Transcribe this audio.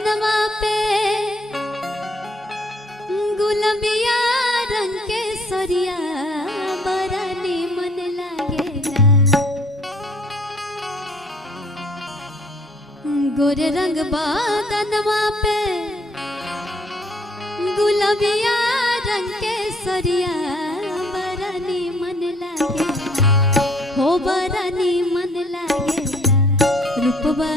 नवा पे गुलाबिया रंग के सरिया बरानी मन लागेला। गोरे रंग बदनवा पे गुलाबिया रंग के सरिया बरानी मन लागेला। हो बरानी मन लागेला। रूपवा